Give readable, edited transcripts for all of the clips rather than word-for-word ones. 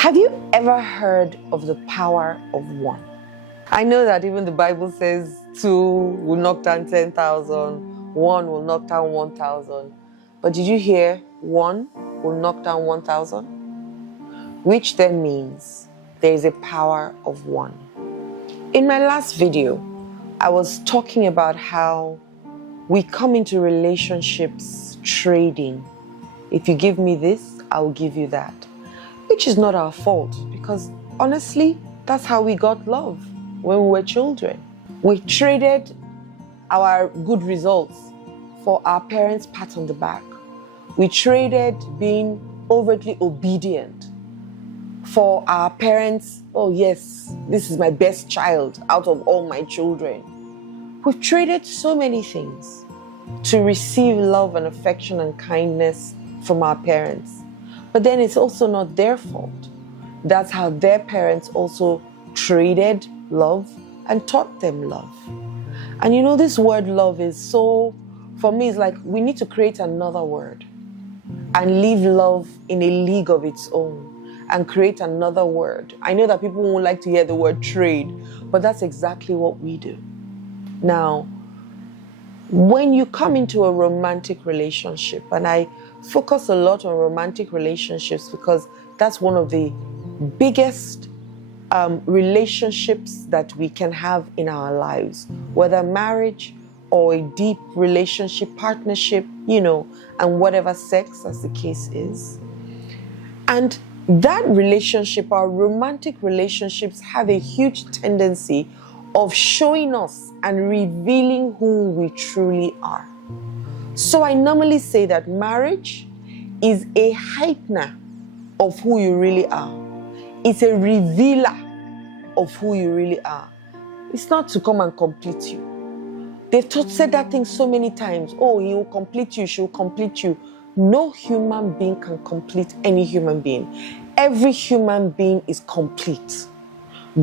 Have you ever heard of the power of one? I know that even the Bible says 2 will knock down 10,000, 1 will knock down 1,000. But did you hear 1 will knock down 1,000? Which then means there is a power of one. In my last video, I was talking about how we come into relationships trading. If you give me this, I'll give you that. Which is not our fault, because honestly, that's how we got love when we were children. We traded our good results for our parents' pat on the back. We traded being overtly obedient for our parents, oh yes, this is my best child out of all my children. We've traded so many things to receive love and affection and kindness from our parents. But then it's also not their fault. That's how their parents also traded love and taught them love. And you know, this word love is so, for me, it's like we need to create another word and leave love in a league of its own and create another word. I know that people won't like to hear the word trade, but that's exactly what we do. Now, when you come into a romantic relationship, and I focus a lot on romantic relationships because that's one of the biggest relationships that we can have in our lives, whether marriage or a deep relationship, partnership, and whatever sex as the case is. And that relationship, our romantic relationships, have a huge tendency of showing us and revealing who we truly are. So I normally say that marriage is a heightener of who you really are. It's a revealer of who you really are. It's not to come and complete you. They've said that thing so many times. Oh, he will complete you, she will complete you. No human being can complete any human being. Every human being is complete.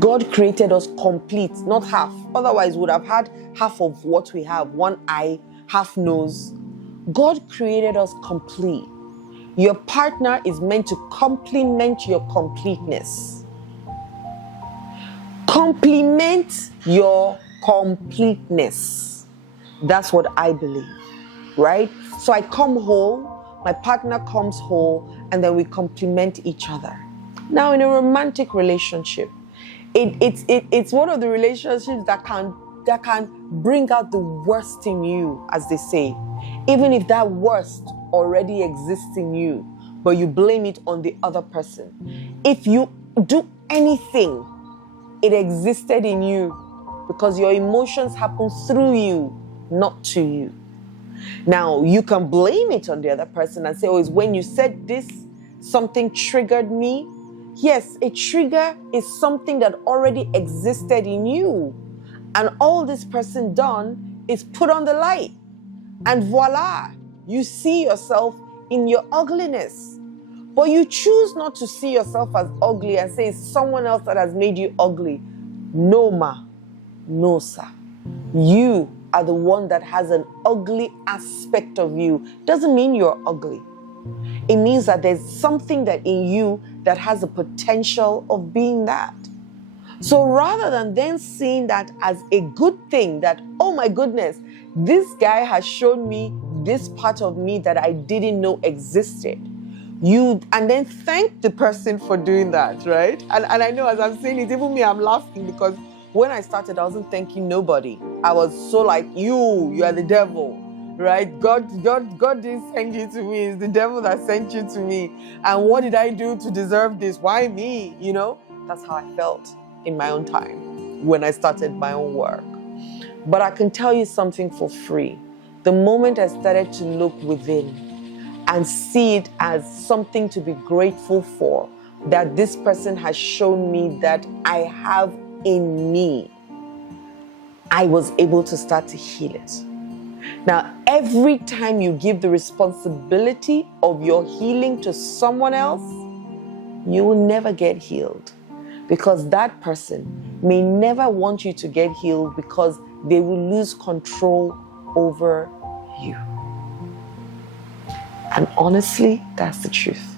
God created us complete, not half. Otherwise, we would have had half of what we have, one eye, half nose. God created us complete. Your partner is meant to complement your completeness. Complement your completeness. That's what I believe, right? So I come whole, my partner comes whole, and then we complement each other. Now, in a romantic relationship, it's one of the relationships that can bring out the worst in you, as they say, even if that worst already exists in you, but you blame it on the other person. If you do anything, it existed in you because your emotions happen through you, not to you. Now, you can blame it on the other person and say, oh, it's when you said this, something triggered me. Yes, a trigger is something that already existed in you. And all this person done is put on the light. And voila, you see yourself in your ugliness. But you choose not to see yourself as ugly and say it's someone else that has made you ugly. No, ma. No, sir. You are the one that has an ugly aspect of you. Doesn't mean you're ugly. It means that there's something that in you that has a potential of being that. So rather than then seeing that as a good thing, that, oh my goodness, this guy has shown me this part of me that I didn't know existed. And then thank the person for doing that, right? And I know as I'm saying it, even me, I'm laughing because when I started, I wasn't thanking nobody. I was so like, you are the devil. Right? God didn't send you to me. It's the devil that sent you to me. And what did I do to deserve this? Why me? That's how I felt in my own time when I started my own work. But I can tell you something for free. The moment I started to look within and see it as something to be grateful for, that this person has shown me that I have in me, I was able to start to heal it. Now, every time you give the responsibility of your healing to someone else, you will never get healed because that person may never want you to get healed because they will lose control over you. And honestly, that's the truth.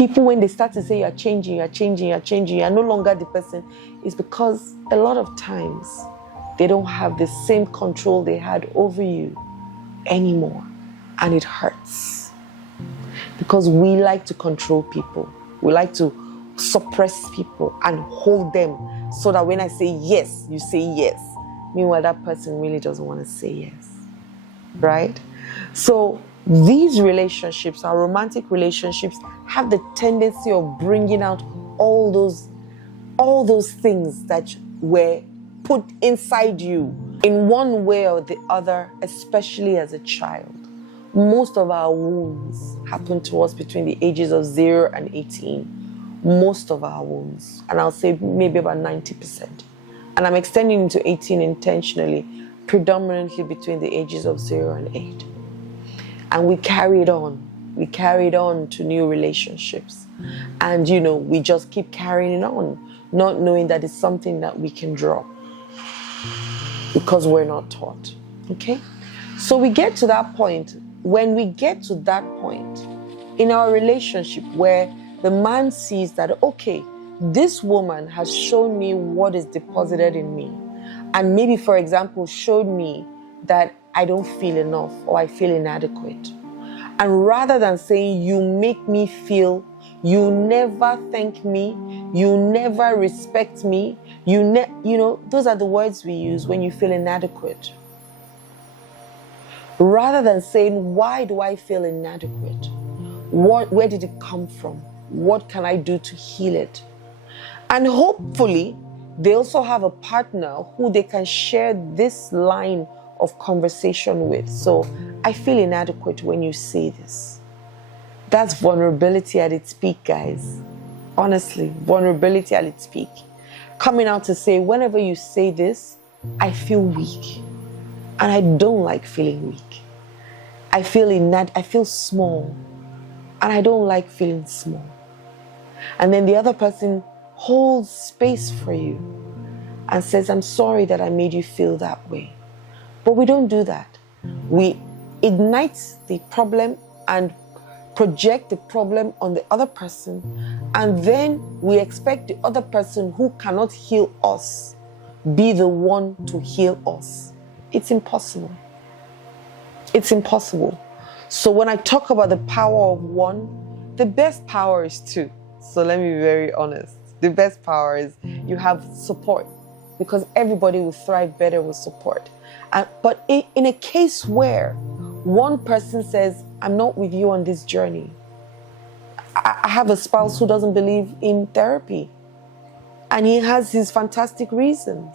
People, when they start to say you're changing, you're no longer the person, it's because a lot of times they don't have the same control they had over you anymore. And it hurts. Because we like to control people. We like to suppress people and hold them so that when I say yes, you say yes. Meanwhile, that person really doesn't want to say yes. Right? So these relationships, our romantic relationships, have the tendency of bringing out all those things that were put inside you in one way or the other, especially as a child. Most of our wounds happen to us between the ages of 0 and 18. Most of our wounds, and I'll say maybe about 90%. And I'm extending into 18 intentionally, predominantly between the ages of 0 and 8. And we carry it on. We carry it on to new relationships. And, we just keep carrying it on, not knowing that it's something that we can drop because we're not taught. Okay? So we get to that point. When we get to that point in our relationship where the man sees that, okay, this woman has shown me what is deposited in me. And maybe, for example, showed me that I don't feel enough or I feel inadequate. And rather than saying, you make me feel, you never thank me, you never respect me, those are the words we use when you feel inadequate. Rather than saying, why do I feel inadequate? Where did it come from? What can I do to heal it? And hopefully, they also have a partner who they can share this line of conversation with. So, I feel inadequate when you say this. That's vulnerability at its peak, guys. Honestly, vulnerability at its peak. Coming out to say, whenever you say this, I feel weak. And I don't like feeling weak. I feel small. And I don't like feeling small. And then the other person holds space for you and says, I'm sorry that I made you feel that way. But we don't do that. We ignite the problem and project the problem on the other person. And then we expect the other person who cannot heal us be the one to heal us. It's impossible. It's impossible. So when I talk about the power of one, the best power is two. So let me be very honest. The best power is you have support, because everybody will thrive better with support. But in a case where one person says, I'm not with you on this journey. I have a spouse who doesn't believe in therapy. And he has his fantastic reasons.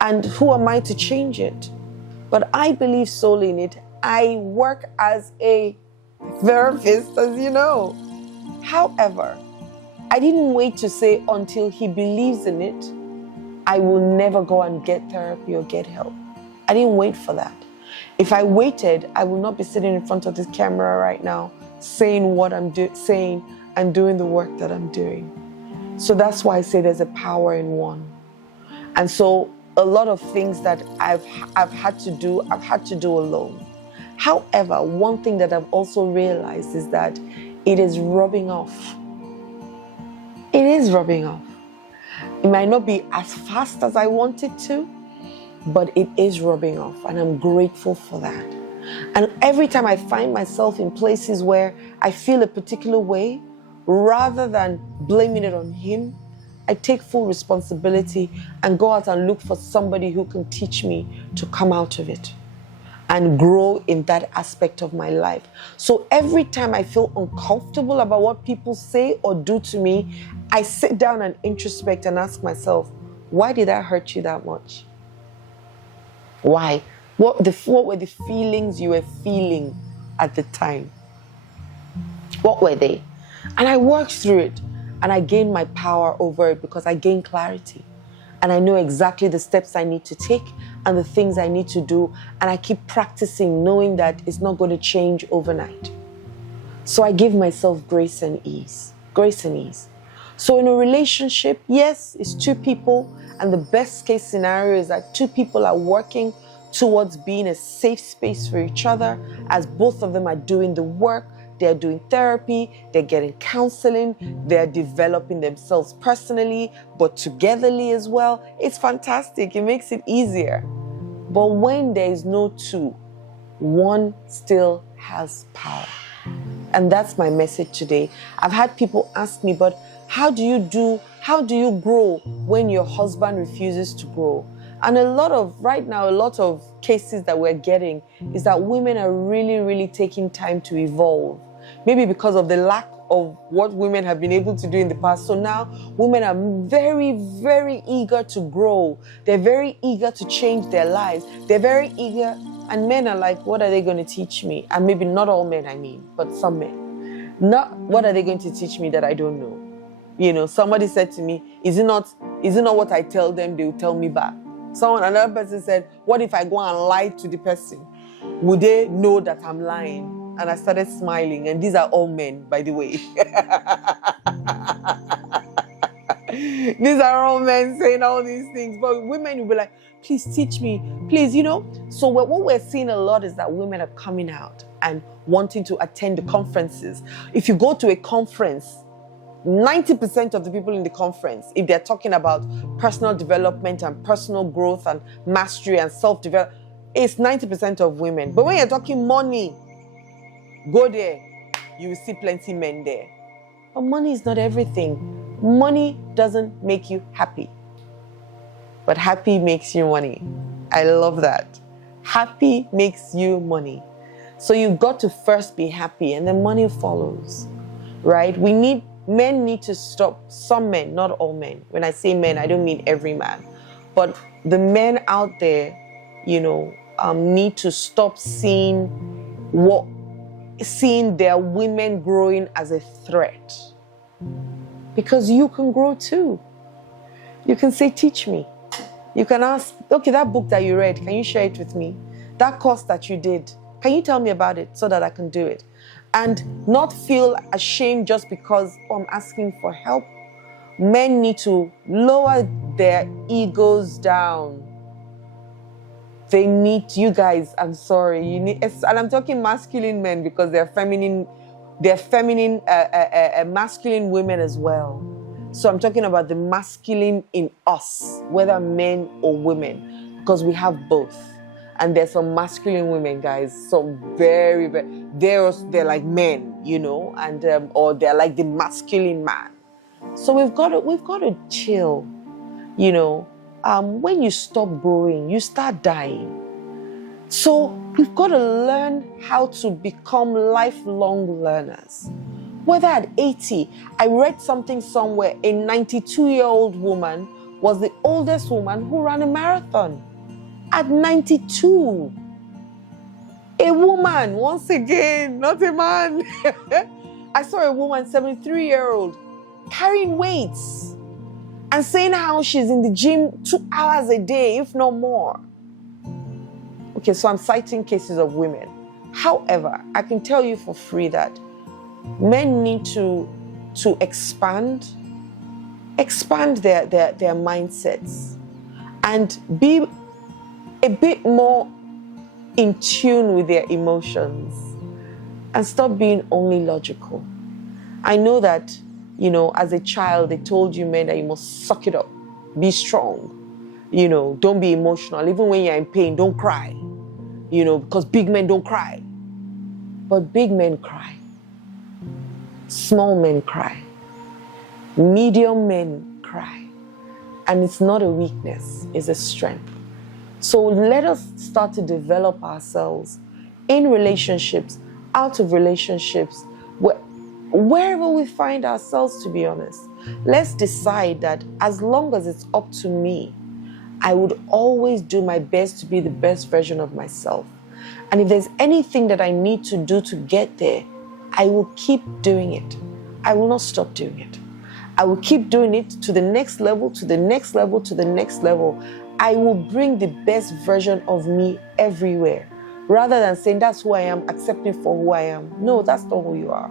And who am I to change it? But I believe solely in it. I work as a therapist, as you know. However, I didn't wait to say until he believes in it, I will never go and get therapy or get help. I didn't wait for that. If I waited, I would not be sitting in front of this camera right now saying what I'm saying and doing the work that I'm doing. So that's why I say there's a power in one. And so a lot of things that I've had to do alone. However, one thing that I've also realized is that it is rubbing off. It is rubbing off. It might not be as fast as I want it to, but it is rubbing off, and I'm grateful for that. And every time I find myself in places where I feel a particular way, rather than blaming it on him, I take full responsibility and go out and look for somebody who can teach me to come out of it and grow in that aspect of my life. So every time I feel uncomfortable about what people say or do to me, I sit down and introspect and ask myself, why did that hurt you that much? Why? What were the feelings you were feeling at the time? What were they? And I worked through it, and I gained my power over it because I gained clarity. And I know exactly the steps I need to take and the things I need to do. And I keep practicing, knowing that it's not going to change overnight. So I give myself grace and ease. Grace and ease. So in a relationship, yes, it's two people. And the best case scenario is that two people are working towards being a safe space for each other, as both of them are doing the work. they're doing therapy, they're getting counseling, they're developing themselves personally, but togetherly as well. It's fantastic. It makes it easier. But when there is no two, one still has power. And that's my message today. I've had people ask me, but how do you grow when your husband refuses to grow? And right now, a lot of cases that we're getting is that women are really, really taking time to evolve. Maybe because of the lack of what women have been able to do in the past. So now women are very, very eager to grow. They're very eager to change their lives. They're very eager. And men are like, what are they going to teach me? And maybe not all men, but some men. Not what are they going to teach me that I don't know? Somebody said to me, is it not what I tell them, they will tell me back? Another person said, what if I go and lie to the person? Would they know that I'm lying? And I started smiling. And these are all men, by the way. These are all men saying all these things. But women will be like, please teach me. Please, So what we're seeing a lot is that women are coming out and wanting to attend the conferences. If you go to a conference, 90% of the people in the conference, if they're talking about personal development and personal growth and mastery and self-development, it's 90% of women. But when you're talking money, go there, you will see plenty men there. But money is not everything. Money doesn't make you happy. But happy makes you money. I love that. Happy makes you money. So you've got to first be happy and then money follows, right? Men need to stop, some men, not all men. When I say men, I don't mean every man. But the men out there, need to stop seeing their women growing as a threat. Because you can grow too. You can say, teach me. You can ask, okay, that book that you read, can you share it with me? That course that you did, can you tell me about it so that I can do it? And not feel ashamed just because I'm asking for help. Men need to lower their egos down. They need you guys. I'm sorry. And I'm talking masculine men because they're feminine. Masculine women as well. So I'm talking about the masculine in us, whether men or women, because we have both. And there's some masculine women, guys. Some very, very, they're like men, and or they're like the masculine man. So we've got to chill, When you stop growing, you start dying. So we've got to learn how to become lifelong learners. Whether at 80, I read something somewhere, a 92-year-old woman was the oldest woman who ran a marathon. At 92. A woman, once again, not a man. I saw a woman, 73-year-old, carrying weights and saying how she's in the gym 2 hours a day, if not more. Okay, so I'm citing cases of women. However, I can tell you for free that men need to expand their mindsets and be a bit more in tune with their emotions and stop being only logical. I know that, as a child, they told you men that you must suck it up, be strong, don't be emotional. Even when you're in pain, don't cry, because big men don't cry. But big men cry. Small men cry. Medium men cry. And it's not a weakness, it's a strength. So let us start to develop ourselves in relationships, out of relationships, wherever we find ourselves, to be honest. Let's decide that as long as it's up to me, I would always do my best to be the best version of myself. And if there's anything that I need to do to get there, I will keep doing it. I will not stop doing it. I will keep doing it to the next level, to the next level, to the next level. I will bring the best version of me everywhere. Rather than saying that's who I am, accepting for who I am. No, that's not who you are.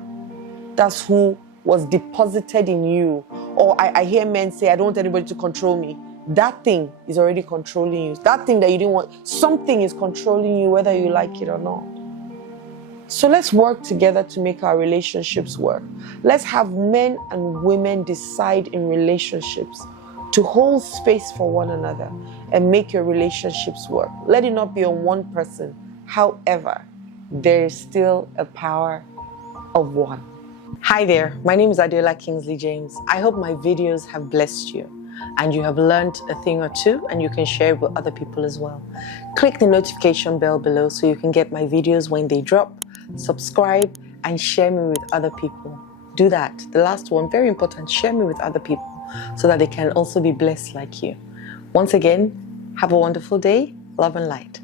That's who was deposited in you. Or I hear men say, I don't want anybody to control me. That thing is already controlling you. That thing that you didn't want, something is controlling you whether you like it or not. So let's work together to make our relationships work. Let's have men and women decide in relationships to hold space for one another and make your relationships work. Let it not be on one person. However, there is still a power of one. Hi there, my name is Adeola Kingsley James. I hope my videos have blessed you and you have learned a thing or two and you can share it with other people as well. Click the notification bell below so you can get my videos when they drop. Subscribe and share me with other people. Do that. The last one, very important, share me with other people so that they can also be blessed like you. Once again, have a wonderful day. Love and light.